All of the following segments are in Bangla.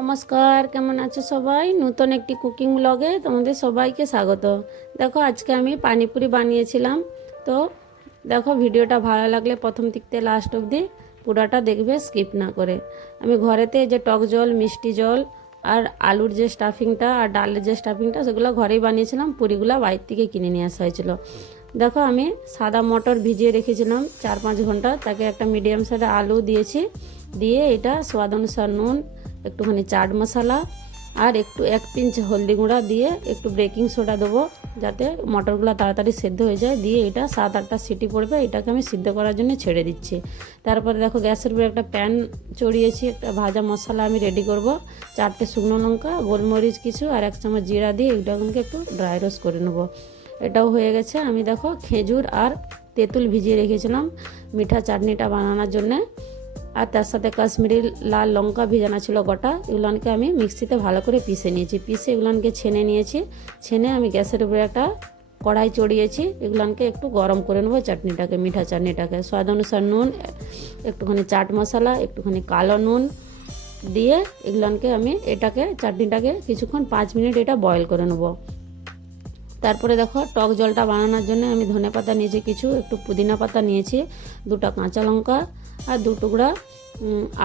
নমস্কার, কেমন আছো সবাই? নতুন একটি কুকিং ব্লগে তোমাদের সবাইকে স্বাগত। দেখো আজকে আমি পানিপুরি বানিয়েছিলাম। তো দেখো ভিডিওটা ভালো লাগলে প্রথম থেকে লাস্ট অবধি পুরোটা দেখবে, স্কিপ না করে। আমি ঘরেতে যে টক জল, মিষ্টি জল আর আলুর যে স্টাফিংটা আর ডালের যে স্টাফিংটা সেগুলো ঘরেই বানিয়েছিলাম। পুরিগুলো বাইরে থেকে কিনে নিয়ে আসা হয়েছিল। দেখো আমি সাদা মটর ভিজিয়ে রেখেছিলাম 4-5 ঘন্টা, তাকে একটা মিডিয়াম সাইজের আলু দিয়েছি, দিয়ে এটা স্বাদ অনুসার নুন, একটুখানি চাট মশলা আর একটু 1 পিঞ্চ হলদি গুঁড়া দিয়ে একটু বেকিং সোডা দেবো যাতে মটরগুলো তাড়াতাড়ি সেদ্ধ হয়ে যায়। দিয়ে এটা 7-8টা সিটি পড়বে, এটাকে আমি সিদ্ধ করার জন্য ছেড়ে দিচ্ছি। তারপরে দেখো গ্যাসের উপরে একটা প্যান চড়িয়েছি, একটা ভাজা মশলা আমি রেডি করব। 4টে শুকনো লঙ্কা, গোলমরিচ কিছু আর 1 চামচ জিরা দিয়ে এটাকে একটু ড্রাই রোস্ট করে নেবো। এটাও হয়ে গেছে। আমি দেখো খেজুর আর তেঁতুল ভিজিয়ে রেখেছিলাম মিঠা চাটনিটা বানানোর জন্যে, আর তার সাথে কাশ্মীরি লাল লঙ্কা ভিজানো ছিল গোটা, এগুলোকে আমি মিক্সিতে ভালো করে পিষে নিয়েছি। পিষে এগুলোকে ছেনে নিয়েছি। ছেনে আমি গ্যাসের উপরে একটা কড়াই চড়িয়েছি, এগুলোকে একটু গরম করে নেবো চাটনিটাকে, মিঠা চাটনিটাকে। স্বাদ অনুসার নুন, একটুখানি চাট মশলা, একটুখানি কালো নুন দিয়ে এগুলোকে আমি চাটনিটাকে কিছুক্ষণ 5 মিনিট এটা বয়েল করে নেবো। তারপরে দেখো টক জলটা বানানোর জন্য আমি ধনে পাতা নিয়েছি কিছু, একটু পুদিনা পাতা নিয়েছি, 2টা কাঁচা লঙ্কা আর 2 টুকরা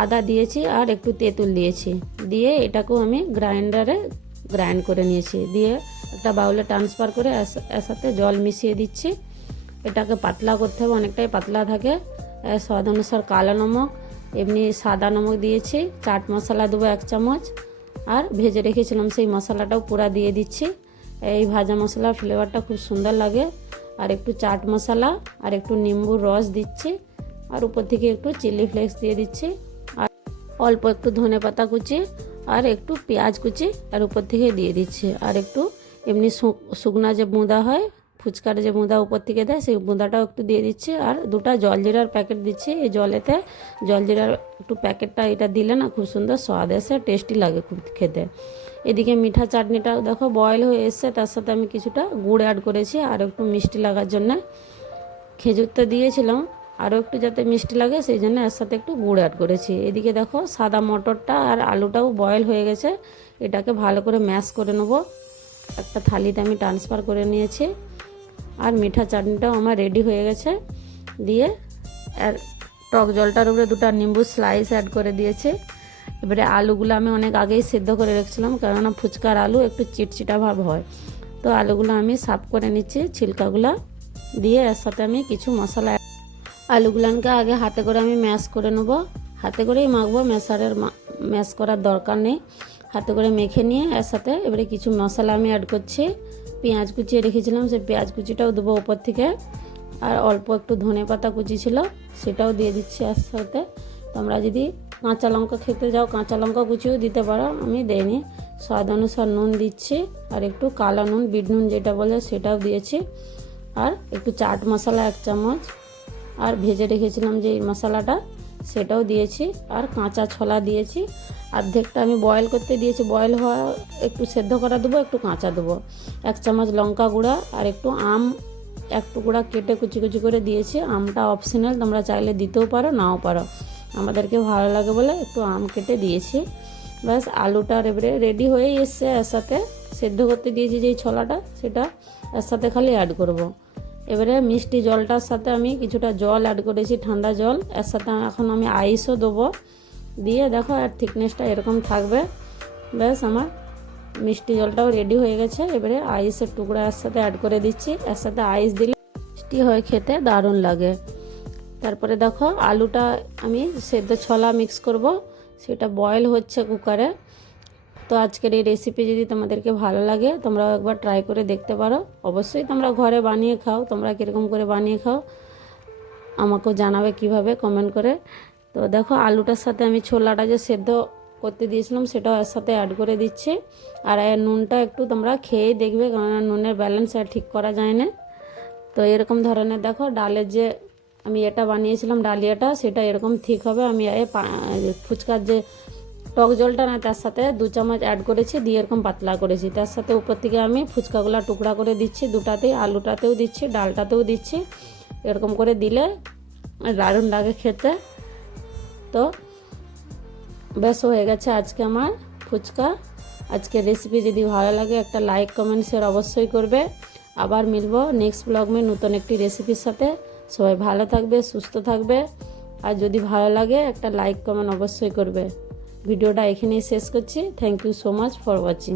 আদা দিয়েছি আর একটু তেঁতুল দিয়েছি। দিয়ে এটাকেও আমি গ্রাইন্ডারে গ্রাইন্ড করে নিয়েছি। দিয়ে একটা বাউলে ট্রান্সফার করে এর সাথে জল মিশিয়ে দিচ্ছি। এটাকে পাতলা করতে হবে, অনেকটাই পাতলা থাকে। স্বাদ অনুসার কালো নমক, এমনি সাদা নমক দিয়েছি। চাট মশলা দেবো 1 চামচ, আর ভেজে রেখেছিলাম সেই মশলাটাও পুরা দিয়ে দিচ্ছি। এই ভাজা মশলার ফ্লেভারটা খুব সুন্দর লাগে। আর একটু চাট মশলা আর একটু নিম্বুর রস দিচ্ছি, আর উপর থেকে একটু চিলি ফ্লেক্স দিয়ে দিচ্ছি, আর অল্প একটু ধনে পাতা কুচি আর একটু পেঁয়াজ কুচি আর উপর থেকে দিয়ে দিচ্ছি। আর একটু এমনি শুকনা যে বুঁদা হয়, ফুচকার যে বুঁদা উপর থেকে দেয়, সেই বুঁদাটাও একটু দিয়ে দিচ্ছি। আর 2টা জলজিরার প্যাকেট দিচ্ছি। এই জলেতে জলজিরার একটু প্যাকেটটা এটা দিলে না খুব সুন্দর স্বাদ এসে, টেস্টি লাগে খুব খেতে। এদিকে মিঠা চাটনিটা দেখো বয়েল হয়ে এসছে, তার সাথে আমি কিছুটা গুড় অ্যাড করেছি আর একটু মিষ্টি লাগার জন্য। খেজুর তো দিয়েছিলাম, আরও একটু যাতে মিষ্টি লাগে সেই জন্য এর সাথে একটু গুড় অ্যাড করেছি। এদিকে দেখো সাদা মটরটা আর আলুটাও বয়েল হয়ে গেছে, এটাকে ভালো করে ম্যাশ করে নেবো। একটা থালিতে আমি ট্রান্সফার করে নিয়েছি। আর মিঠা চাটনিটাও আমার রেডি হয়ে গেছে। দিয়ে আর টক জলটার উপরে 2টা নিম্বু স্লাইস অ্যাড করে দিয়েছি। এবারে আলুগুলো আমি অনেক আগেই সেদ্ধ করে রেখেছিলাম, কেননা ফুচকার আলু একটু চিটচিটা ভাব হয়। তো আলুগুলো আমি সাফ করে নিচ্ছি ছিলকাগুলো দিয়ে। এর সাথে আমি কিছু মশলা, আলুগুলোকে আগে হাতে করে আমি ম্যাশ করে নেবো। হাতে করেই মাখবো, ম্যাশ করার দরকার নেই। হাতে করে মেখে নিয়ে এর সাথে এবারে কিছু মশলা আমি অ্যাড করছি। পেঁয়াজ কুচিয়ে রেখেছিলাম, সেই পেঁয়াজ কুচিটাও দেবো উপর থেকে। আর অল্প একটু ধনে পাতা কুচি ছিল, সেটাও দিয়ে দিচ্ছি এর সাথে। তোমরা যদি কাঁচা লঙ্কা খেতে যাও কাঁচা লঙ্কা কুচিও দিতে পারো, আমি দেইনি। স্বাদ অনুসার নুন দিচ্ছি আর একটু কালো নুন, বিট নুন যেটা বলে সেটাও দিয়েছি। আর একটু চাট মশলা 1 চামচ, আর ভেজে রেখেছিলাম যে মশলাটা সেটাও দিয়েছি। আর কাঁচা ছোলা দিয়েছি, অর্ধেকটা আমি বয়েল করতে দিয়েছি। বয়েল হওয়া একটু সেদ্ধ করা দেবো, একটু কাঁচা দেবো। 1 চামচ লঙ্কা গুঁড়া আর একটু আম 1 টুকরা কেটে কুচি কুচি করে দিয়েছি। আমটা অপশনাল, তোমরা চাইলে দিতেও পারো নাও পারো, আমাদেরকে ভালো লাগে বলে একটু আম কেটে দিয়েছি। ব্যাস আলুটা এবারে রেডি হয়ে এসছে। এর সাথে সেদ্ধ করতে দিয়েছি যেই ছোলাটা, সেটা এর সাথে খালি অ্যাড করব। এবারে মিষ্টি জলটার সাথে আমি কিছুটা জল অ্যাড করেছি, ঠান্ডা জল। এর সাথে এখন আমি আইসও দেবো। দিয়ে দেখো আর থিকনেসটা এরকম থাকবে। ব্যাস আমার মিষ্টি জলটাও রেডি হয়ে গেছে। এবারে আইসের টুকরা এর সাথে অ্যাড করে দিচ্ছি। এর সাথে আইস দিলে মিষ্টি হয়ে খেতে দারুণ লাগে। তারপরে দেখো আলুটা আমি সেদ্ধ ছোলা মিক্স করব, সেটা বয়েল হচ্ছে কুকারে। তো আজকের এই রেসিপি যদি তোমাদেরকে ভালো লাগে তোমরাও একবার ট্রাই করে দেখতে পারো। অবশ্যই তোমরা ঘরে বানিয়ে খাও, তোমরা কীরকম করে বানিয়ে খাও আমাকেও জানাবে কিভাবে, কমেন্ট করে। তো দেখো আলুটার সাথে আমি ছোলাটা যে সেদ্ধ করতে দিয়েছিলাম সেটাও এর সাথে অ্যাড করে দিচ্ছি। আর এর নুনটা একটু তোমরা খেয়েই দেখবে, কারণ নুনের ব্যালেন্স আর ঠিক করা যায় না। তো এরকম ধরনের দেখো ডালের যে আমি এটা বানিয়েছিলাম ডালিয়াটা, সেটা এরকম ঠিক হবে। আমি ফুচকার যে টক জলটা না তার সাথে 2 চামচ অ্যাড করেছি, দিয়ে এরকম পাতলা করেছি। তার সাথে উপর থেকে আমি ফুচকাগুলো টুকরা করে দিচ্ছি, দুটাতেই, আলুটাতেও দিচ্ছি, ডালটাতেও দিচ্ছি। এরকম করে দিলে দারুণ লাগে খেতে। তো বেশ হয়ে গেছে আজকে আমার ফুচকা। আজকের রেসিপি যদি ভালো লাগে একটা লাইক কমেন্ট শেয়ার অবশ্যই করবে। আবার মিলবো নেক্সট ব্লগ মে নতুন একটি রেসিপির সাথে। সবাই ভালো থাকবে, সুস্থ থাকবে। আর যদি ভালো লাগে একটা লাইক কমেন্ট অবশ্যই করবে। ভিডিওটা এখানেই শেষ করছি। Thank you so much for watching.